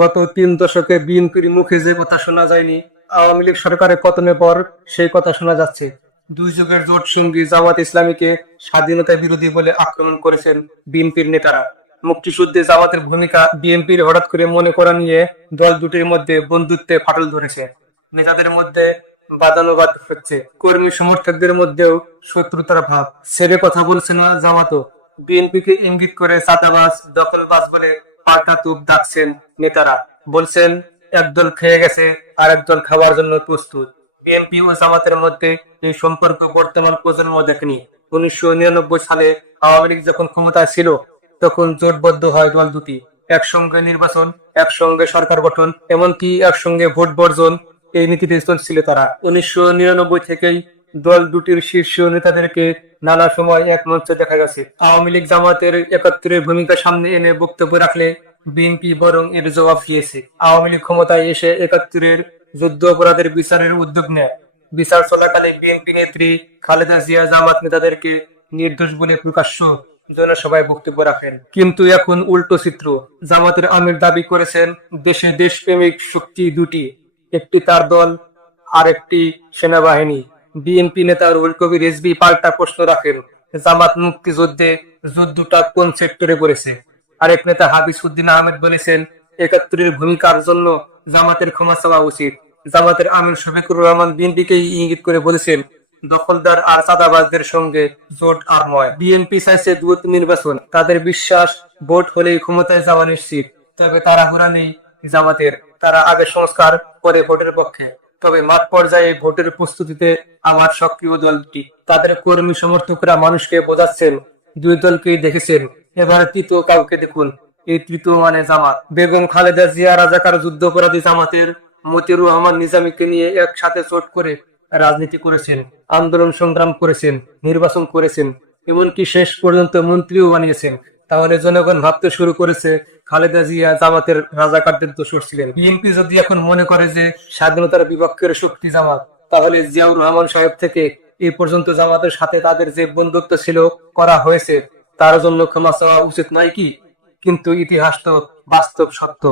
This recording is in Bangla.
গত তিন দশকে বিএনপির মুখে যে কথা শোনা যায়নি, আওয়ামী লীগ সরকারের পতনের পর সেই কথা শোনা যাচ্ছে। দুই যুগের জোট সঙ্গী জামাত ইসলামীকে স্বাধীনতা বিরোধী বলে আক্রমণ করেছেন বিএনপির নেতারা। মুক্তিযুদ্ধে জামাতের ভূমিকা বিএনপির হঠাৎ করে মনে করা নিয়ে দল দুটির মধ্যে বন্ধুত্বে ফাটল ধরেছে। নেতাদের মধ্যে বাদানুবাদ হচ্ছে। কর্মী সমর্থকদের মধ্যেও শত্রুতার ভাব। সেরে কথা বলছে না জামাতও। বিএনপিকে ইঙ্গিত করে চাঁদাবাজ, দখলবাজ বলে পাল্টা তুপ ডাকছেন নেতারা। বলছেন একদল খেয়ে গেছে আর একদল খাওয়ার জন্য প্রস্তুত। বিএনপি ও জামাতের মধ্যে এই সম্পর্ক বর্তমান প্রজন্ম দেখেনি। উনিশশো নিরানব্বই সালে আওয়ামী লীগ যখন ক্ষমতায় ছিল, তখন জোটবদ্ধ হয় দল দুটি। একসঙ্গে নির্বাচন, একসঙ্গে সরকার গঠন, এমনকি একসঙ্গে ভোট বর্জন এই নীতিতে চলছিল তারা। উনিশশো নিরানব্বই থেকেই দল দুটির শীর্ষ নেতাদেরকে নানা সময় এক মঞ্চে দেখা গেছে। আওয়ামী লীগ জামাতের একাত্তরের ভূমিকা সামনে এনে বক্তব্য রাখলে বিএনপি বরং এর জবাব দিয়েছে। আওয়ামী লীগ ক্ষমতায় এসে একাত্তরের যুদ্ধ অপরাধের বিচারের উদ্যোগ নেয়। বিচার চলাকালে বিএনপি নেত্রী খালেদা জিয়া জামাত নেতাদেরকে নির্দোষ বলে প্রকাশ্য জনসভায় বক্তব্য রাখেন। কিন্তু এখন উল্টো চিত্র। জামাতের আমির দাবি করেছেন, দেশে দেশপ্রেমিক শক্তি দুটি, একটি তার দল আর একটি সেনাবাহিনী। বিএনপি নেতা রুহুল কবির রেজবি পাল্টা প্রশ্ন রাখেন, জামাত মুক্তিযুদ্ধে যুদ্ধটা কোন সেক্টরে করেছে আরেক নেতা হাবিস উদ্দিন আহমেদ বলেছেন, একাত্তরের ভূমিকার জন্য জামাতের ক্ষমা চাওয়া উচিত। জামাতের আমির শফিকুর রহমান বিএনপিকে ইঙ্গিত করে বলেছেন, দখলদার আর চাঁদাবাজদের সঙ্গে জোট আর নয়। বিএনপি চাইছে দ্রুত নির্বাচন, তাদের বিশ্বাস ভোট হলেই ক্ষমতায় যাওয়া নিশ্চিত, তবে তারা হুরা নেই জামাতের, তারা আগে সংস্কার করে ভোটের পক্ষে। তবে মাঠ পর্যায়ে ভোটের প্রস্তুতিতে আমার সক্রিয় দলটি। তাদের কর্মী সমর্থকরা মানুষকে বোঝাচ্ছেন, দুই দলকেই দেখেছেন। এবার তৃতীয় কাউকে দেখুন, এই তৃতীয় মানে জামাত। বেগম খালেদা জিয়া রাজাকার যুদ্ধপরাধী জামাতের মতিউর রহমান নিজামীকে নিয়ে একসাথে চোট করে রাজনীতি করেছেন, আন্দোলন সংগ্রাম করেছেন, নির্বাচন করেছেন, এমনকি শেষ পর্যন্ত মন্ত্রীও বানিয়েছেন। তাহলে জনগণ ভাবতে শুরু করেছে খালেদা জিয়া, জামাতের রাজাকারদের দোষর ছিলেন। বিএনপি যদি এখন মনে করে যে স্বাধীনতার বিপক্ষের শক্তি জামাত, তাহলে জিয়াউর রহমান সাহেব থেকে এ পর্যন্ত জামাতের সাথে তাদের যে বন্ধুত্ব ছিল করা হয়েছে, তার জন্য ক্ষমা চাওয়া উচিত নয় কি? কিন্তু ইতিহাস তো বাস্তব সত্য।